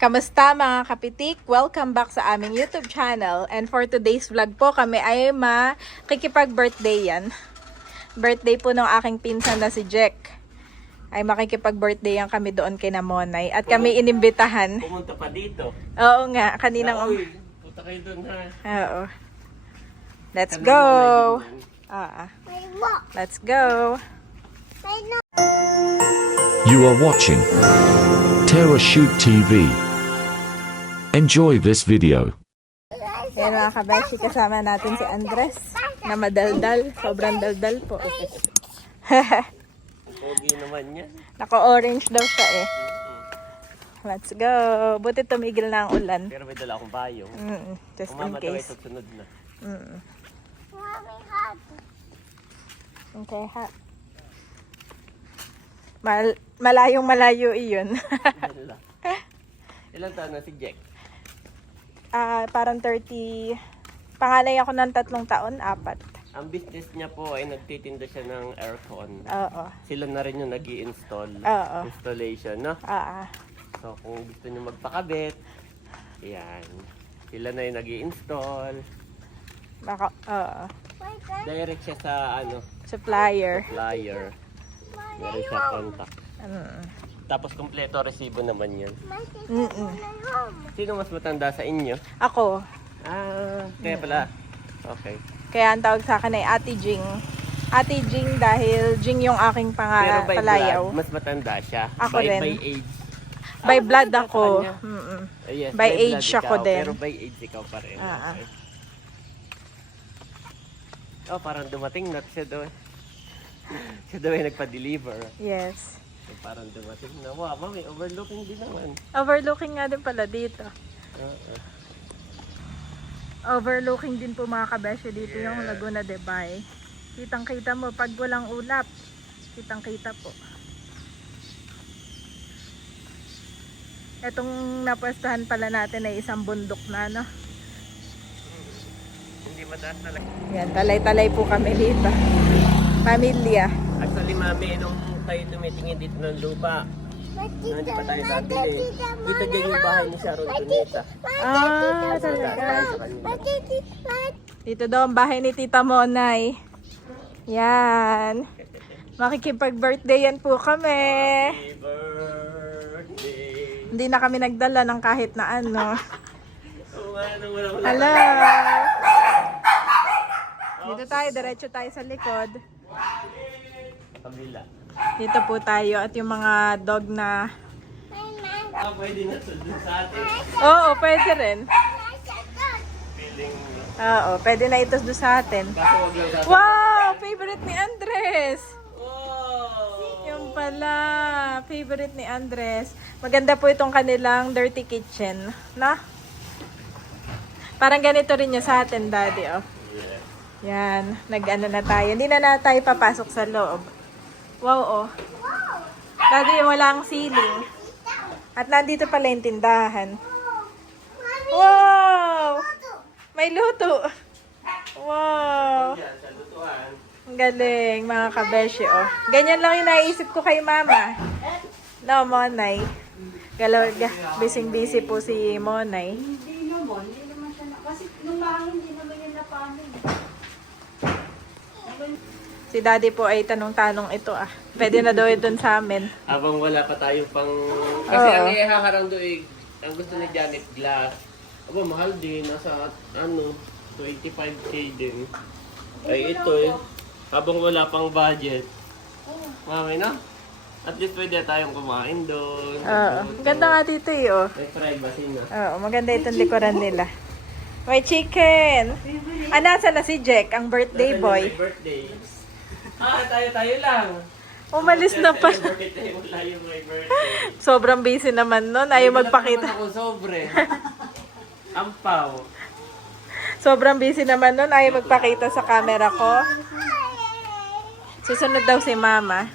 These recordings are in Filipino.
Kamusta mga kapitik? Welcome back sa aming YouTube channel. And for today's vlog po, kami ay makikipag-birthday yan. Birthday po ng aking pinsan na si Jack. Ay makikipag-birthday yan kami doon kay Namonay. At kami inimbitahan. Pumunta pa dito. Oo nga, kaninang... Uy, punta kayo doon ha. Oo. Let's go! Let's go! You are watching Terra Shoot TV. Enjoy this video. Yan mga kabeshi, kasama natin si Andres na madaldal. Sobrang daldal po. Pogi naman niya. Naka-orange daw siya eh. Let's go. Buti tumigil na ang ulan. Pero may dala akong bayong. Just in Umamataw ay case. susunod na. Okay, ha. Malayong malayo iyon. Ilan taon na si Jack? Parang 30. Panganay ako ng 3 taon, 4. Ang business niya po ay nagtitinda siya ng aircon. Oo. Sila na rin yung nag-i-install. Oo. Installation, no? So kung gusto niyo magpakabit, yan. Sila na yung nag-i-install. Oo. Direct siya sa Supplier. supplier. Meron siya contact. Tapos kompleto resibo naman yun. Sino mas matanda sa inyo? Ako. Kaya pala. Okay. Kaya ang tawag sa akin ay Ate Jing. Ate Jing dahil Jing yung aking Pero by palayaw. blood, mas matanda siya. Ako rin. By age. By blood matanda ako. ka kanya. Yes, By blood age ako ikaw, din. Pero by age ikaw pa rin. Okay. Oh, parang dumating na siya doon. Siya daw ay nagpa-deliver. Yes. So, parang dumating na. Wow, mami, overlooking din naman. Overlooking nga din pala dito. Overlooking din po mga kabeshi dito yung Laguna de Bay. Kitang kita mo pag walang ulap. Kitang kita po. Etong napwestuhan pala natin ay isang bundok na, no? Hindi mataas talaga. Yan, talay-talay po kami dito. Pamilya. Actually, mami, nung tayo tumitingin dito ng lupa, hindi pa tayo babili. Dito din yung bahay ni Sharon Donita. Talaga. Dito daw ang bahay ni Tita Monay. Yan. Makikipag-birthday yan po kami. Happy birthday. Hindi na kami nagdala ng kahit na ano. Oo nga, nung wala. Hello! Dito tayo, diretso tayo sa likod. Kabila. Dito po tayo at yung mga dog na... Pwede na dun sa atin. Oo, pwede rin. Feeling. Oo, pwede na ito doon sa atin. Kaso wag lang sa Wow! Favorite ni Andres! Oh! Yung pala, favorite ni Andres. Maganda po itong kanilang dirty kitchen. Na? Parang ganito rin niya sa atin, Daddy. Oh. Yan, nag-ano na tayo. Hindi na tayo papasok sa loob. Wow, oh. Daddy, walang ceiling. At nandito pala yung tindahan. Wow! May luto. Wow! Sa lutuan. Ang galing, mga kabeshi, oh. Ganyan lang yung naisip ko kay Mama. No, Monay. Busy po si Monay. Hindi naman siya na. Kasi nung mahangin, hindi naman yun napanin. Si Daddy po ay tanong-tanong ito, ah. Pwede na daw ito sa amin. Habang wala pa tayo pang... Kasi Oo. ang ihaharang doon, ang gusto ni Janet glass. Aba, mahal din. Nasa, 25k din. Ay, ito habang wala pang budget. Mami, no? At least pwede tayong kumain doon. Oo. Ganda nga dito, eh, oh. May privacy na. Oo, maganda itong likuran nila. May chicken! Nasa na si Jack, ang birthday boy. My birthday. Tayo lang. Umalis na pa. My birthday, wala yung my birthday. Sobrang busy naman nun. Ayaw magpakita. Ako sobre. Ampaw. Sobrang busy naman nun. Ayaw magpakita sa camera ko. Susunod daw si Mama.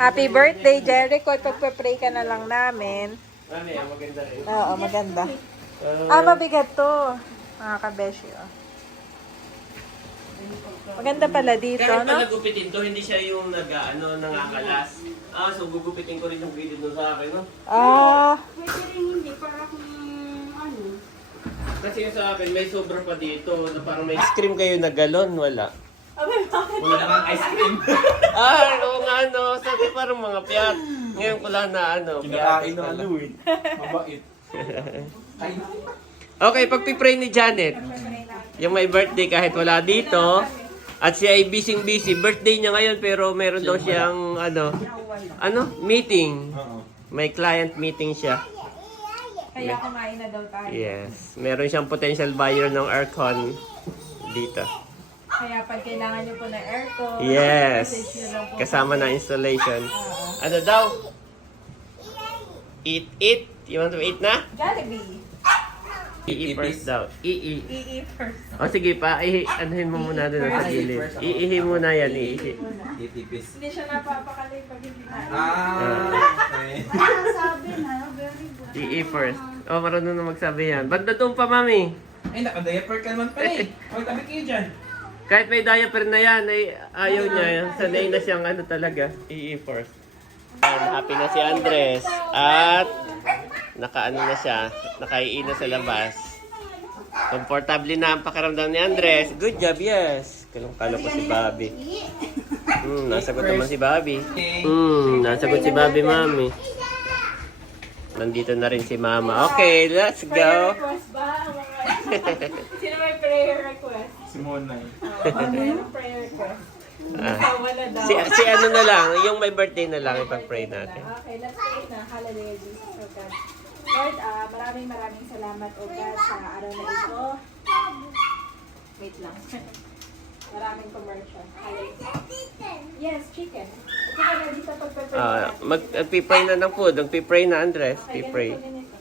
Happy birthday, Jericho. Pagpa-pray ka na lang namin. Mami, maganda rin. Oo, maganda. Mabigat to. Mga kabeshi, oh. Maganda pala dito, Kahit no? pala gupitin to, hindi siya yung nangakalas. So gugupitin ko rin yung video doon sa akin, no? Ah, Pwede rin hindi, para kung ano. Kasi yung sa akin, may sobra pa dito na parang may ice cream kayo na galon, wala. abay, bakit? Wala namang ice cream. Oo nga, no. Sabi parang mga piyat. Ngayon ko lang na Kinakain piyatas na pala. ano eh. Mabait. Kain. Okay, pagpipray ni Janet. Yung may birthday kahit wala dito. At siya ay busy-busy. Birthday niya ngayon pero meron daw siyang meeting. Oo. May client meeting siya. Kaya kumain na daw tayo. Yes. Meron siyang potential buyer ng aircon dito. Kaya pag kailangan niyo po ng aircon, Yes. message niyo lang po. Kasama ng installation. Ano daw? Eat. You want to eat na? Jollibee. Ii first daw. Ii. EE first. O sige pa, anuhin mo muna doon sa gilid. Iihi muna yan, iihi. Itipis. Hindi siya napapakali pag hindi na. Okay. Sabi na, very good. Ii first. Oh, marunong na magsabi yan. Banda doon pa, mami. Ay, naka-diaper ka naman pala eh. Huwag tabi kayo dyan. Kahit may diaper na yan, ay ayaw niya. Sanay na siyang talaga. Ii first. And happy na si Andres. At nakaano na siya. Nakaiin na sa labas. Komportable na ang pakiramdam ni Andres. Good job, yes. Kalong-kalo ko si Bobby. Nasagot naman si Bobby. Nasagot si Bobby, mami. Nandito na rin si Mama. Okay, let's Prayer go. request ba? Ang mga... Sino may prayer request? Si Monay. Anong prayer request? Asawa na daw. Si ano na lang, yung may birthday na lang, ipag-pray natin. Okay, let's pray na. Hallelujah, Jesus, O God. Lord, maraming salamat, O God, sa araw na ito. Wait lang. Maraming commercial. Hallelujah. Yes, chicken. Ito ka na dito pag-prepare natin. Mag-pray na ng food. Mag-pray na, Andres. Okay, Pray. ganito.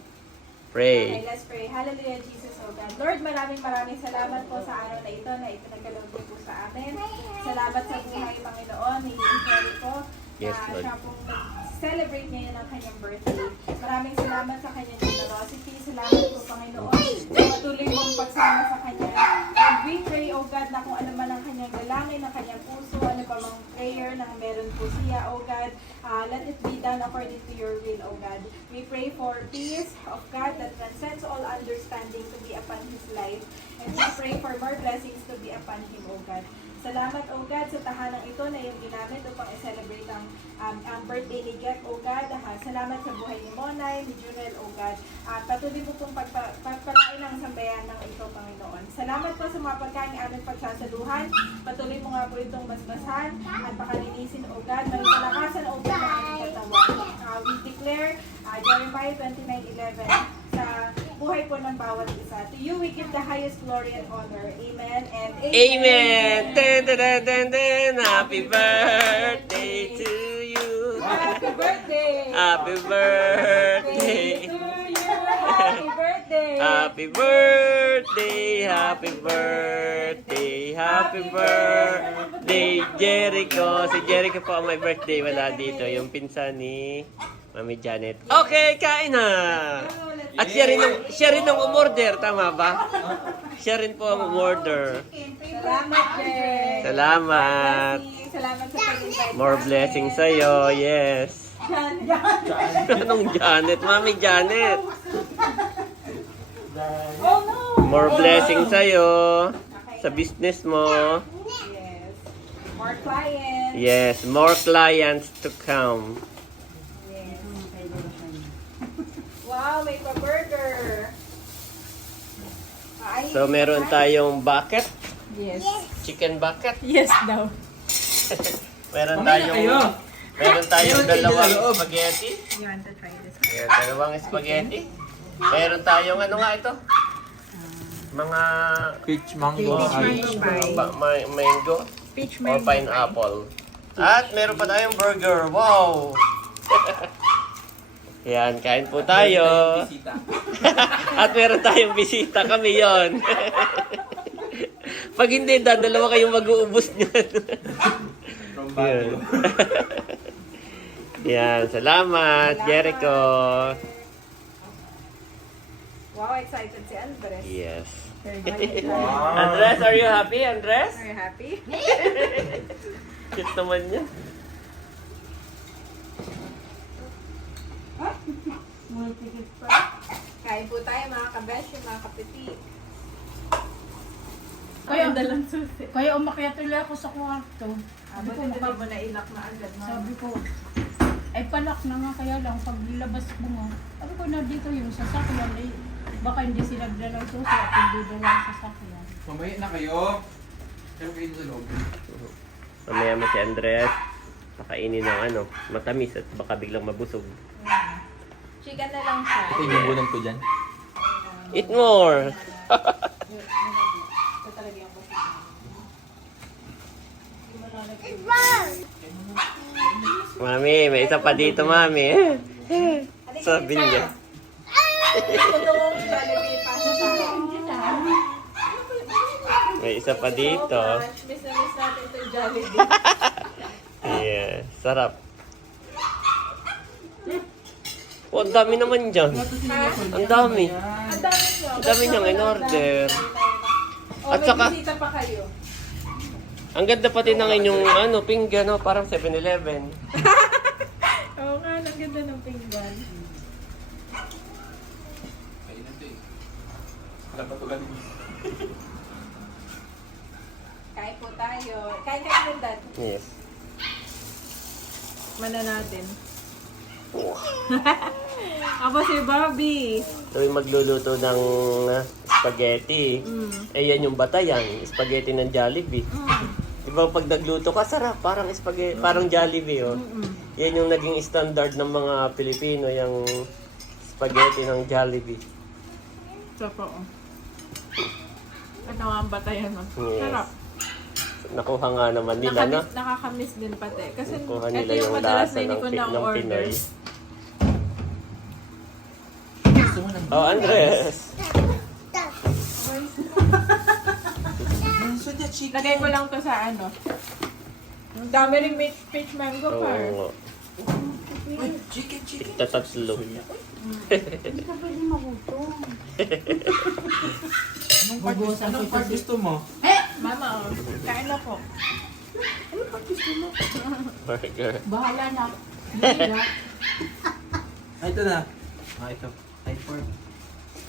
Pray. Okay, let's pray. Hallelujah, Jesus, O God. Lord, maraming salamat po sa araw na ito na ipinagkaloob niyo po sa amin. Salamat sa buhay, Panginoon, ni Jericho, Yes, na Lord. siya pong celebrate ngayon ang kanyang birthday. Maraming salamat sa kanyang generosity. Salamat po, Panginoon, sa patuloy mong pagsama sa kanya. And we pray, O God, na kung ano man ang kanyang dalangin, ang kanyang puso, ano pa mang prayer na meron po siya, O God, let it be done according to your will, O God. We pray for peace of God that transcends all understanding to be upon his life. And we pray for more blessings to be upon him, O God. Salamat, O God, sa tahanang ito na yung ginamit upang i-celebrate ang birthday ni Jack, O God. Salamat sa buhay ni Monay, ni Junel, O God. Patuloy po pong pagpalain ang sambayan ng ito, Panginoon. Salamat po sa mga pagkain aming pagsasaluhan. Patuloy mo nga po itong basbasan at pakalinisin, O God. Malalakas O God, ng aming katawan. We declare Jeremiah 29:11 sa buhay po ng bawat isa. To you we give the highest glory and honor. Amen and amen. Amen! Dun, dun, dun, dun, dun. Happy birthday to you! Happy birthday! Happy birthday! to you! Happy birthday! Happy birthday! Happy birthday! Happy birthday, Jericho! Si Jericho po ang may birthday. Wala dito. Yung pinsan ni Mami Janet. Okay, kain na! At siya rin ang umorder. Tama ba? Siya rin po ang umorder. Salamat, Jen! Salamat! Salamat sa pag-invite. More blessings sa'yo. Yes. Anong Janet? Mami Janet. Oh no! More blessings sa'yo. Sa business mo. Yes. More clients. Yes, more clients to come. Yes. Wow, may pa-burger. So, meron tayong bucket. Yes. Chicken bucket. Yes daw. Meron Mamaya tayong kayo. meron tayong Meron kayo dalawang sa loob. spaghetti. You want to try this? Ayan, dalawang spaghetti. Meron tayong ano nga ito? Mga Peach mango. Peach Ay. mango pie. mango Peach or pineapple. At meron pa tayong burger. Wow! Yan, kain po tayo. Bisita. At meron tayong bisita. Kami yon. Pag hindi, dalawa kayong mag-uubos niyan. From Baguio. Yan, salamat, Jericho. Wow, excited si Andres. Yes. Wow. Andres, are you happy, Andres? Are you happy? Cute naman niya. Kain po tayo mga kabeshi, mga kapiti. Kaya, dalang susi. kaya umakyat ulit ako sa kwarto. Sabi ko, hindi mo na ilak na agad. Sabi ko, ay panak na nga kaya lang paglabas mo nga. Sabi ko na dito yung sasakyan ay baka hindi sila dalang susi at hindi dalang sasakyan. Mamaya na kayo. Pero kayo sa loob. Mamaya mo si Andres. Pakainin ng ano, matamis at baka biglang mabusog. Chicken na lang siya. Ito yung bunang ko dyan. Eat more! Ito talaga yung busog. Mami, may isa pa dito, Mami. Sabi niya. Tutulong si Jollibee pasta. May isa pa dito. Miss na miss natin itong Jollibee. Yeah, sarap. Oh, ang dami naman dyan. Ang dami. Ang dami nyo. Ang dami niyang in-order. Oh, At may saka- bisita pa kayo. Ang ganda pati ng inyong ano, pinggan, no? Parang 7-Eleven. Oo nga, ang ganda ng pinggan. Ayun na ito eh. Wala pa ito ganun. Kain po tayo. Kain ka din, Dad. Yes. Mana natin. Ako si Bobby. Ito yung magluluto ng spaghetti. Eh, yan yung batayan. Spaghetti ng Jollibee. Diba pag nagluto ka, sarap. Parang spaghetti, parang Jollibee, oh. Yan yung naging standard ng mga Pilipino, yung spaghetti ng Jollibee. Ito po. Ano nga ang batayan mo? Yes. Sarap. Nakuha nga naman nila, no? Nakakamiss din pati. Kasi Nakuha ito nila yung yung madalas lasa na hindi ko ng na-order. Pinoy. Oh, Andres! Sunod chicken. Lagay ko lang to sa ano. Ang dami rin peach mango par. Oo. Chicken. Tatatlo. Hindi ka pwede magutom. Anong part gusto mo? Mama, oh. Kain na po. Burger. Bahala na. Hindi na. Ay, ito na. Ah, ito. Ay, pork.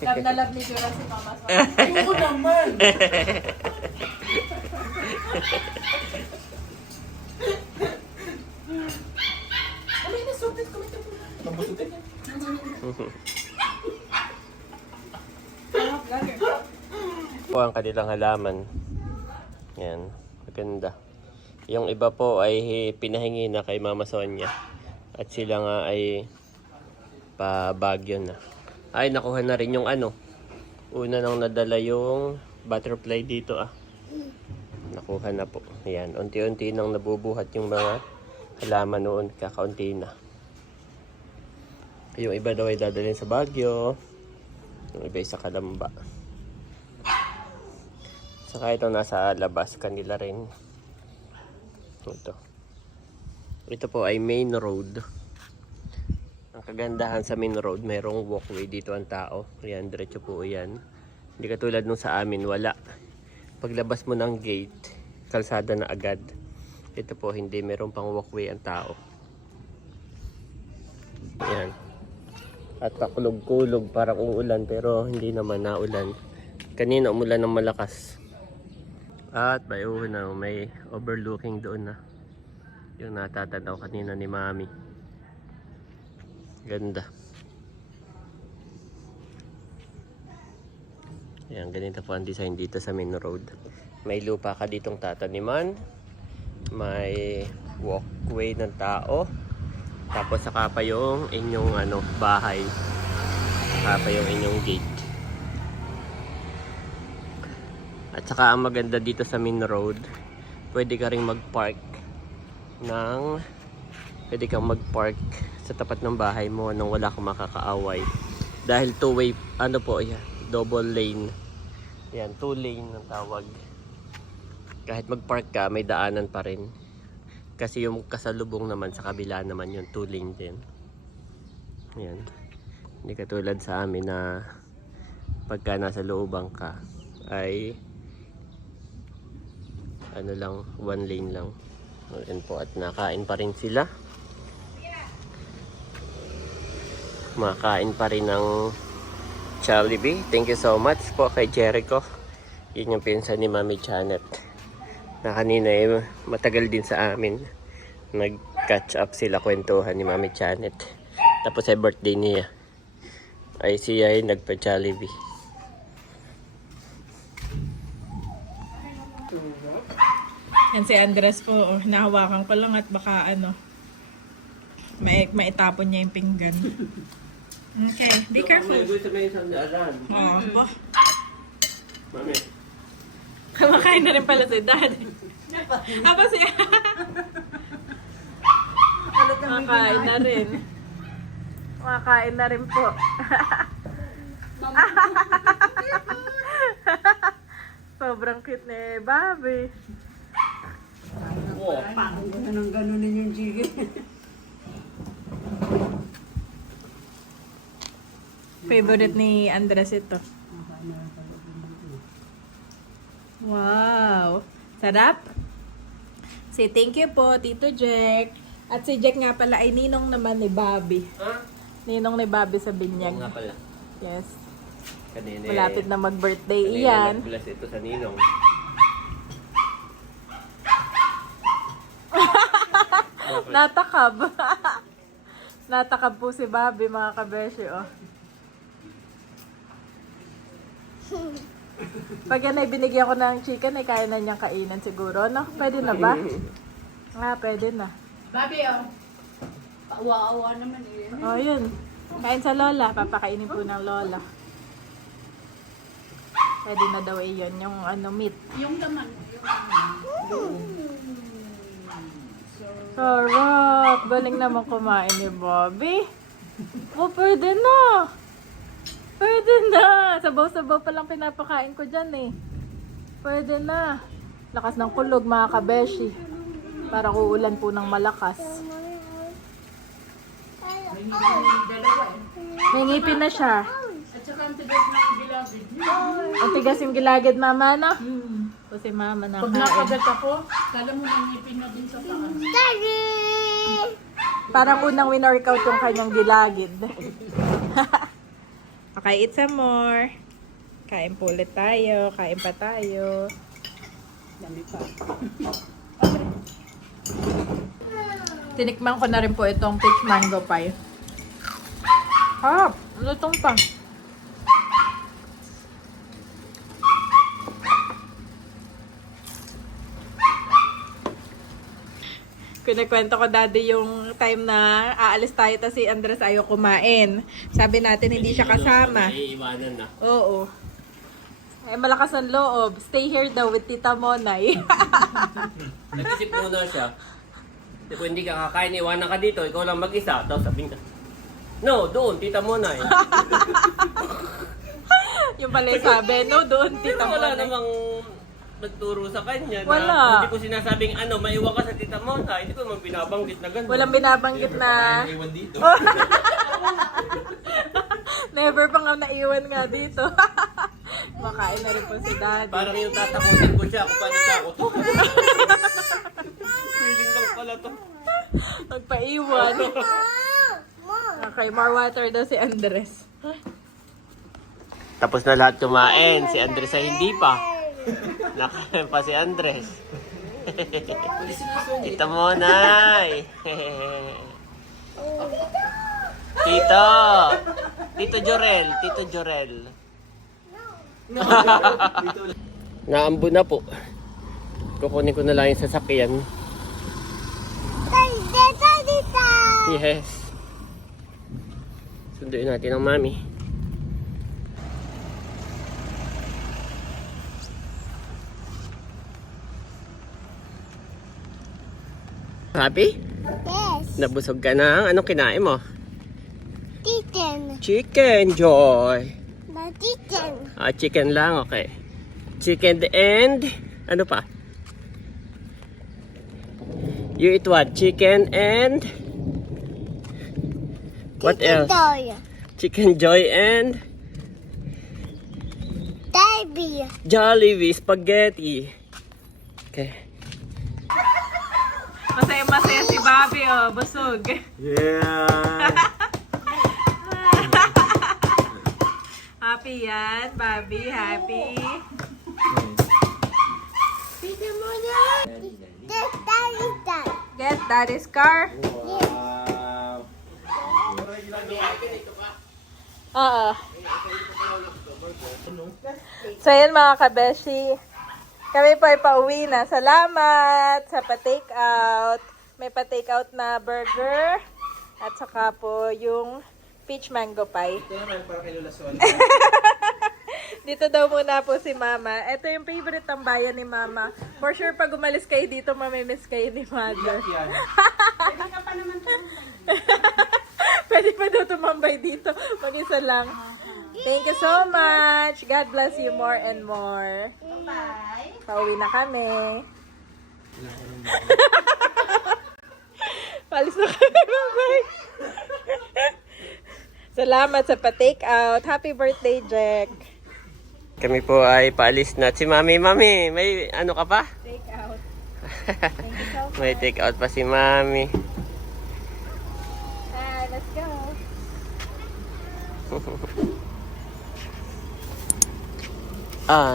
Love na love ni Jura si Mama. So, Oo naman! Ay, nasubit ko ito. Mabusutin yan. Sarap, vlogger. Po ang kanilang halaman. Yan, maganda. Yung iba po ay pinahingi na kay Mama Sonia. At sila nga ay pa Baguio na. Ay, nakuha na rin yung ano. Una nang nadala yung butterfly dito ah. Nakuha na po. Yan, unti-unti nang nabubuhat yung mga halaman noon. Kakaunti na. Yung iba daw ay dadalhin sa Baguio. Yung iba ay sa Calamba. Saka ito nasa labas kanila rin. Ito po ay main road. Ang kagandahan sa main road, mayroong walkway dito ang tao. Ayan, diretso po yan. Hindi katulad nung sa amin, wala. Paglabas mo ng gate, kalsada na agad. Ito po hindi, mayroong pang walkway ang tao. Ayan. At pakulog-kulog, parang uulan pero hindi naman naulan. Kanina umulan ng malakas. At bayuhin na may overlooking doon na. Yung natatanaw kanina ni Mami. Ganda. Yan, ganito po ang design dito sa main road. May lupa ka ditong tataniman. May walkway ng tao. Tapos saka pa yung inyong bahay. Saka pa yung inyong gate. At saka ang maganda dito sa main road, pwede ka ring mag-park sa tapat ng bahay mo nang wala kang makakaaway. Dahil two-way, double lane. Yan, 2 lane ang tawag. Kahit mag-park ka, may daanan pa rin. Kasi yung kasalubong naman sa kabila naman yung 2 lane din. Yan. Hindi katulad sa amin na pagka nasa looban ka ay ano lang, 1 lane lang. Ayan po, at nakain pa rin sila. Makain pa rin ng Jollibee. Thank you so much po kay Jericho. Yun yung pinsan ni Mami Janet. Na kanina matagal din sa amin. Nag-catch up sila, kwentuhan ni Mami Janet. Tapos ay birthday niya. Ay siya ay nagpa-Jollibee. Yan si Andres po, oh, nahawakan ko lang at baka maitapon niya yung pinggan. Okay, be careful. Oo, po. Mami. Kumakain na rin pala si Daddy. Apa siya? Kumakain na rin. Kumakain na rin po. Sobrang cute ni Bobby. Parang ganunin yung chicken. Favorite ni Andres ito. Wow! Sarap! Say thank you po, Tito Jack. At si Jack nga pala ay ninong naman ni Bobby. Ha? Ninong ni Bobby sa Oo binyag. nga pala. Yes. Kanina Malapit na mag-birthday kanina iyan. nag-bless ito sa ninong. Natakab. Natakab po si Bobby, mga kabeshi, oh. Pag yan ay binigyan ko ng chicken, ay kaya na niyang kainan siguro, no? Pwede na ba? Nga, pwede na. Babi, oh. Awa-awa naman eh. Oh, yun. Kain sa Lola. Papakainin po ng Lola. Pwede na daw yun, yung meat. Yung laman. Sarap! Galing naman kumain ni Bobby. Oh, pwede na! Pwede na! Sabaw-sabaw pa lang pinapakain ko dyan eh. Pwede na. Lakas ng kulog, mga kabeshi. Para uulan po ng malakas. May ngipin na siya. At saka ang tigas ng gilagid. Ang tigas yung gilagid, mama, no? O si mama na Pag nakagat ako, kala mo nangipin na din sa taas. Parang unang winorkout yung kanyang gilagid. Okay, eat some more. Kain po ulit tayo. Kain pa tayo. Dami pa. Tinikman ko na rin po itong peach mango pie. Lutong pa. Kinikwento ko daddy yung time na aalis tayo tapos si Andres ayaw kumain. Sabi natin hindi siya kasama. Naiiwanan na. Oo. Eh, malakas ang loob. Stay here daw with Tita Monay. Nag-isip muna siya. Kung hindi ka kakain, iwanan ka dito, ikaw lang mag-isa. Tapos sabihin ka, no, doon, Tita Monay. Yung pala yung sabi, no, doon Tita Wala Monay. namang nagturo sa kanya. Wala. Na, hindi ko sinasabing, maiwan ka sa Tita Monay. Hindi ko naman binabanggit na gano'n. Walang binabanggit na... Iwan dito. Never pa nga naiwan nga dito. Makain na rin po si Daddy. Parang yung tatakutin ko siya kung paano takot. Feeling lang pala to. Nagpaiwan. Okay, more water daw si Andres. Tapos na lahat kumain. Si Andres ay hindi pa. Nakain pa si Andres. Tita Monay. Tito. Tito Jorel. Tito Jorel. Naambo na po. Kukunin ko na lang yung sasakyan. Yes. Sunduin natin ang mami. Happy? Yes. Nabusog ka na? Anong kinain mo? Chicken. Chicken, Joy. The chicken. Chicken lang, okay. Chicken and... Ano pa? You eat what? Chicken and... What else? Toy. Chicken Joy and... Baby. Jollibee spaghetti. Okay. Masaya-masaya si Bobby, oh. Busog. Yeah. Happy yan, Bobby. Happy. Get daddy's car. Wow. Oo. So yun mga kabeshi. Kami po ay pauwi na. Salamat sa pa-take out. May pa-take out na burger. At saka po yung peach mango pie. Ito naman para kay Lola Sol. Dito daw muna po si Mama. Ito yung favorite tambayan ni Mama. For sure, pag umalis kayo dito, mamimiss kayo ni Mother. Yan. Pwede pa daw tumambay dito. Mag-isa lang. Thank you so much. God bless you more and more. Bye. Pauwi na kami. Palis na kami. Bye-bye. Salamat sa pa-take out. Happy birthday, Jack. Kami po ay paalis na. Si Mami, may ano ka pa? Take out. May take out pa si Mami. Hi, let's go.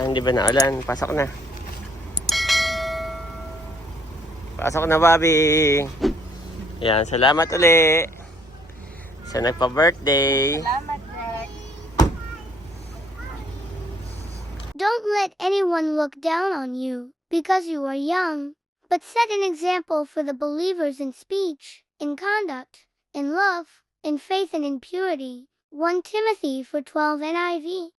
Hindi ba naulan? Pasok na. Pasok na, Bobby. Yan, salamat uli sa nagpa-birthday. Salamat, Jack. Don't let anyone look down on you because you are young, but set an example for the believers in speech, in conduct, in love, in faith, and in purity. 1 Timothy 4:12 NIV.